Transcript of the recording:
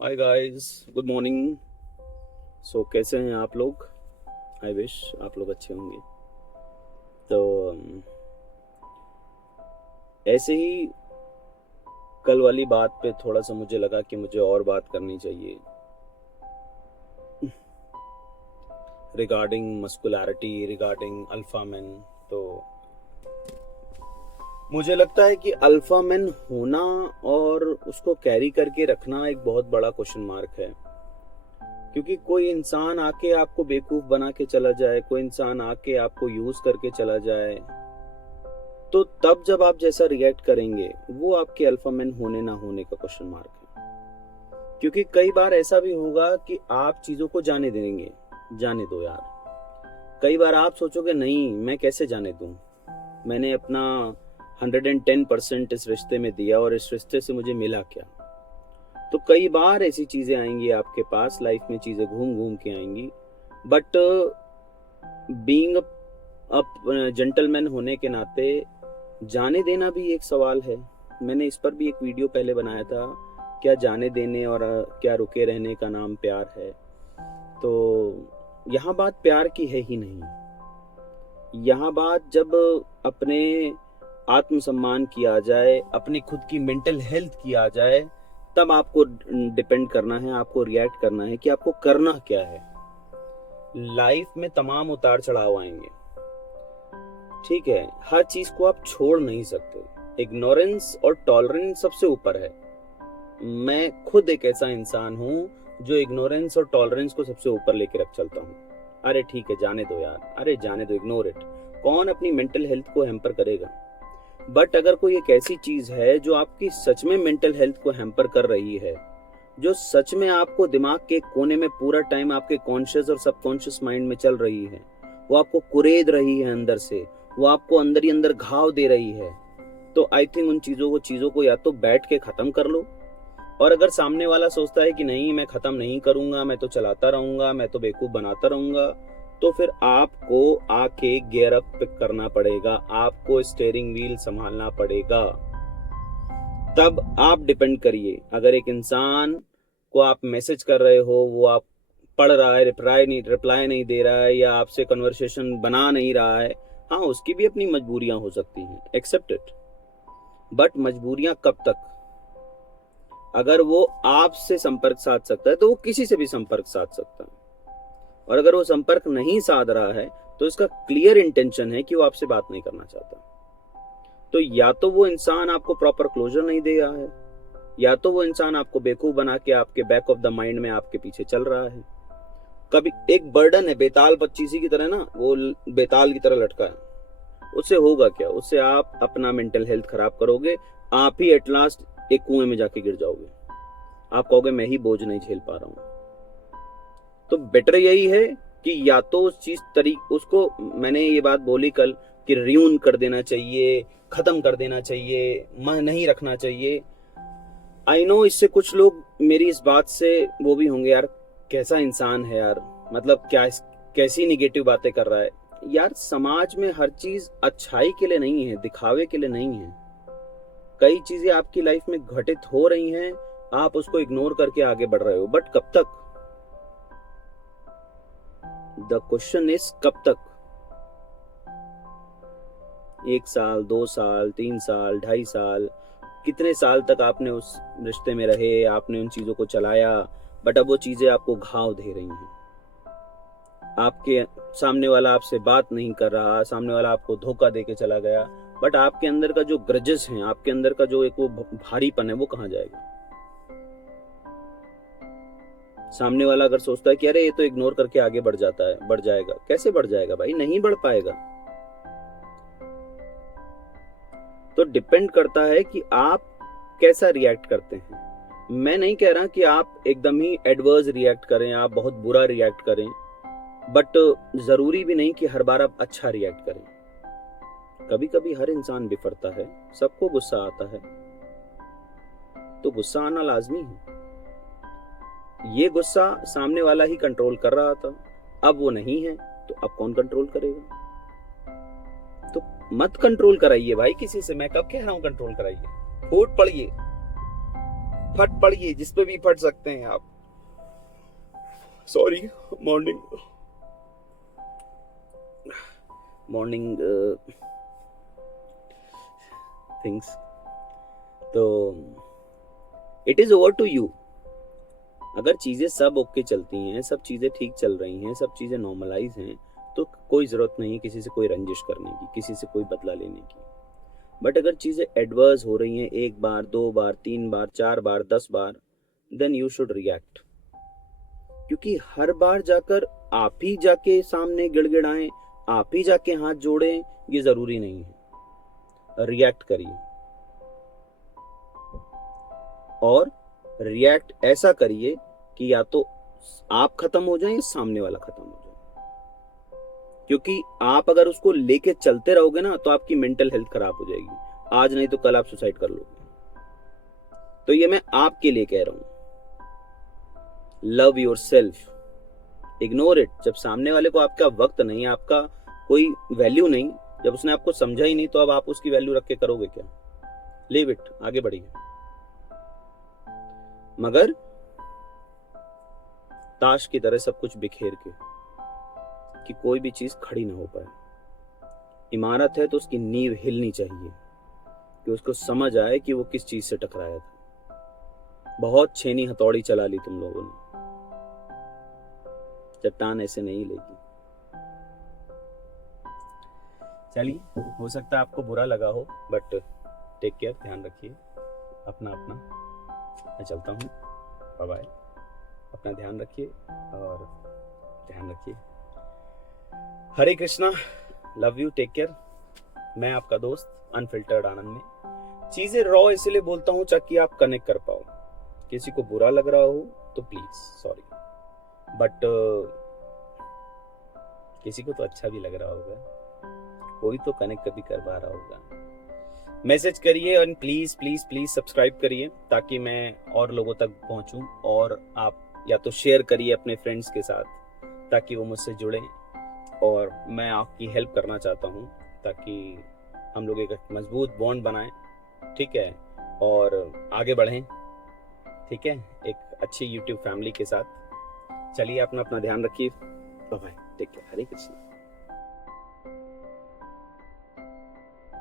Hi guys, good morning. कैसे हैं आप लोग? आई विश आप लोग अच्छे होंगे। तो ऐसे ही कल वाली बात पे थोड़ा सा मुझे लगा कि मुझे और बात करनी चाहिए रिगार्डिंग मस्कुलैरिटी, रिगार्डिंग अल्फा मैन। तो मुझे लगता है कि अल्फा मैन होना और उसको कैरी करके रखना एक बहुत बड़ा क्वेश्चन मार्क है। क्योंकि कोई इंसान आके आपको बेवकूफ बना के चला जाए, कोई इंसान आके आपको यूज करके चला जाए, तो तब जब आप जैसा रिएक्ट करेंगे वो आपके अल्फा मैन होने ना होने का क्वेश्चन मार्क है। क्योंकि कई बार ऐसा भी होगा कि आप चीजों को जाने देंगे, जाने दो यार। कई बार आप सोचोगे नहीं, मैं कैसे जाने दूं, मैंने अपना 110% इस रिश्ते में दिया और इस रिश्ते से मुझे मिला क्या। तो कई बार ऐसी चीजें आएंगी आपके पास, लाइफ में चीजें घूम घूम के आएंगी। बट बीइंग अ जेंटलमैन होने के नाते जाने देना भी एक सवाल है। मैंने इस पर भी एक वीडियो पहले बनाया था, क्या जाने देने और क्या रुके रहने का नाम प्यार है। तो यहाँ बात प्यार की है ही नहीं। यहाँ बात जब अपने आत्मसम्मान की आ जाए, अपनी खुद की मेंटल हेल्थ की आ जाए, तब आपको डिपेंड करना है, आपको रिएक्ट करना है कि आपको करना क्या है। लाइफ में तमाम उतार चढ़ाव आएंगे, ठीक है, हर चीज को आप छोड़ नहीं सकते। इग्नोरेंस और टॉलरेंस सबसे ऊपर है। मैं खुद एक ऐसा इंसान हूं जो इग्नोरेंस और टॉलरेंस को सबसे ऊपर लेके रख चलता हूं। अरे ठीक है, जाने दो यार, अरे जाने दो, इग्नोर इट। कौन अपनी मेंटल हेल्थ को हैम्पर करेगा। बट अगर कोई एक ऐसी चीज है जो आपकी सच में मेंटल हेल्थ को हैम्पर कर रही है, जो सच में आपको दिमाग के कोने में पूरा टाइम आपके कॉन्शियस और सबकॉन्शियस माइंड में चल रही है, वो आपको कुरेद रही है अंदर से, वो आपको अंदर ही अंदर घाव दे रही है, तो आई थिंक उन चीजों को या तो बैठ के खत्म कर लो। और अगर सामने वाला सोचता है कि नहीं मैं खत्म नहीं करूंगा, मैं तो चलाता रहूंगा, मैं तो बेवकूफ बनाता रहूंगा, तो फिर आपको आके गियर अप पिक करना पड़ेगा, आपको स्टीयरिंग व्हील संभालना पड़ेगा। तब आप डिपेंड करिए। अगर एक इंसान को आप मैसेज कर रहे हो, वो आप पढ़ रहा है, रिप्लाई नहीं दे रहा है, या आपसे कन्वर्सेशन बना नहीं रहा है, हाँ उसकी भी अपनी मजबूरियां हो सकती हैं, एक्सेप्ट इट। बट मजबूरियां कब तक? अगर वो आपसे संपर्क साध सकता है तो वो किसी से भी संपर्क साध सकता है। और अगर वो संपर्क नहीं साध रहा है तो इसका क्लियर इंटेंशन है कि वो आपसे बात नहीं करना चाहता। तो या तो वो इंसान आपको प्रॉपर क्लोजर नहीं दे रहा है, या तो वो इंसान आपको बेवकूफ बना के आपके बैक ऑफ द माइंड में आपके पीछे चल रहा है। कभी एक बर्डन है बेताल पच्चीसी की तरह ना, वो बेताल की तरह लटका है, उससे होगा क्या? उससे आप अपना मेंटल हेल्थ खराब करोगे, आप ही एट लास्ट एक कुएं में जाके गिर जाओगे। आप कहोगे मैं ही बोझ नहीं झेल पा रहा हूं। तो बेटर यही है कि या तो उस चीज उसको, मैंने ये बात बोली कल कि रियून कर देना चाहिए, खत्म कर देना चाहिए, मन नहीं रखना चाहिए। आई नो इससे कुछ लोग मेरी इस बात से वो भी होंगे, यार कैसा इंसान है यार, मतलब क्या कैसी निगेटिव बातें कर रहा है। यार समाज में हर चीज अच्छाई के लिए नहीं है, दिखावे के लिए नहीं है। कई चीजें आपकी लाइफ में घटित हो रही हैं, आप उसको इग्नोर करके आगे बढ़ रहे हो, बट कब तक? द क्वेश्चन इज कब तक? 1 साल, 2 साल, 3 साल, 2.5 साल, कितने साल तक आपने उस रिश्ते में रहे, आपने उन चीजों को चलाया, बट अब वो चीजें आपको घाव दे रही हैं। आपके सामने वाला आपसे बात नहीं कर रहा, सामने वाला आपको धोखा दे के चला गया, बट आपके अंदर का जो ग्रजेस हैं, आपके अंदर का जो एक वो भारीपन है, वो कहाँ जाएगा? सामने वाला अगर सोचता है कि अरे ये तो इग्नोर करके आगे बढ़ जाता है, बढ़ जाएगा, कैसे बढ़ जाएगा भाई? नहीं बढ़ पाएगा। तो डिपेंड करता है कि आप कैसा रिएक्ट करते हैं। मैं नहीं कह रहा कि आप एकदम ही एडवर्स रिएक्ट करें, आप बहुत बुरा रिएक्ट करें, बट जरूरी भी नहीं कि हर बार आप अच्छा रिएक्ट करें। कभी कभी हर इंसान बिफरता है, सबको गुस्सा आता है, तो गुस्सा आना लाजमी है। ये गुस्सा सामने वाला ही कंट्रोल कर रहा था, अब वो नहीं है, तो अब कौन कंट्रोल करेगा? तो मत कंट्रोल कराइए भाई किसी से। मैं कब कह रहा हूं कंट्रोल कराइए? फूट पड़िए। फट पड़िए, जिस पे भी फट सकते हैं आप। Sorry, morning things. तो it is over to you. अगर चीजें सब ओके चलती हैं, सब चीजें ठीक चल रही हैं, सब चीजें नॉर्मलाइज हैं, तो कोई जरूरत नहीं किसी से कोई रंजिश करने की, किसी से कोई बदला लेने की। बट अगर चीजें एडवर्स हो रही हैं 1 बार, 2 बार, 3 बार, 4 बार, 10 बार, देन यू शुड रिएक्ट। क्योंकि हर बार जाकर आप ही जाके सामने गिड़गिड़ाएं, आप ही जाके हाथ जोड़ें, ये जरूरी नहीं है। रिएक्ट करिए, और रिएक्ट ऐसा करिए कि या तो आप खत्म हो जाएं या सामने वाला खत्म हो जाए। क्योंकि आप अगर उसको लेके चलते रहोगे ना, तो आपकी मेंटल हेल्थ खराब हो जाएगी। आज नहीं तो कल आप सुसाइड कर लोगे। तो ये मैं आपके लिए कह रहा हूं, love your self, ignore it. जब सामने वाले को आपका वक्त नहीं, आपका कोई वैल्यू नहीं, जब उसने आपको समझा ही नहीं, तो अब आप उसकी वैल्यू रख के करोगे क्या? लीव इट, आगे बढ़िए। मगर ताश की तरह सब कुछ बिखेर के, कि कोई भी चीज खड़ी ना हो पाए। इमारत है तो उसकी नींव हिलनी चाहिए, कि उसको समझ आए कि वो किस चीज से टकराया था। बहुत छेनी हथौड़ी चला ली तुम लोगों ने, चट्टान ऐसे नहीं लेगी। चलिए, हो सकता है आपको बुरा लगा हो, बट टेक केयर, ध्यान रखिए अपना। मैं चलता हूँ, बाय बाय। अपना ध्यान रखिए और ध्यान रखिए। Hare Krishna, love you, take care. मैं आपका दोस्त अनफिल्टर्ड आनंद में चीजें रॉ इसलिए बोलता हूँ ताकि आप कनेक्ट कर पाओ। किसी को बुरा लग रहा हो तो प्लीज सॉरी, बट किसी को तो अच्छा भी लग रहा होगा, कोई तो कनेक्ट कभी कर पा रहा होगा। मैसेज करिए और प्लीज प्लीज प्लीज सब्सक्राइब करिए, ताकि मैं और लोगों तक पहुंचूं। और आप या तो शेयर करिए अपने फ्रेंड्स के साथ, ताकि वो मुझसे जुड़ें। और मैं आपकी हेल्प करना चाहता हूं, ताकि हम लोग एक मजबूत बॉन्ड बनाएं, ठीक है, और आगे बढ़ें, ठीक है, एक अच्छी यूट्यूब फैमिली के साथ। चलिए, अपना ध्यान रखिए। बाय बाय, टेक केयर, हरे कृष्ण।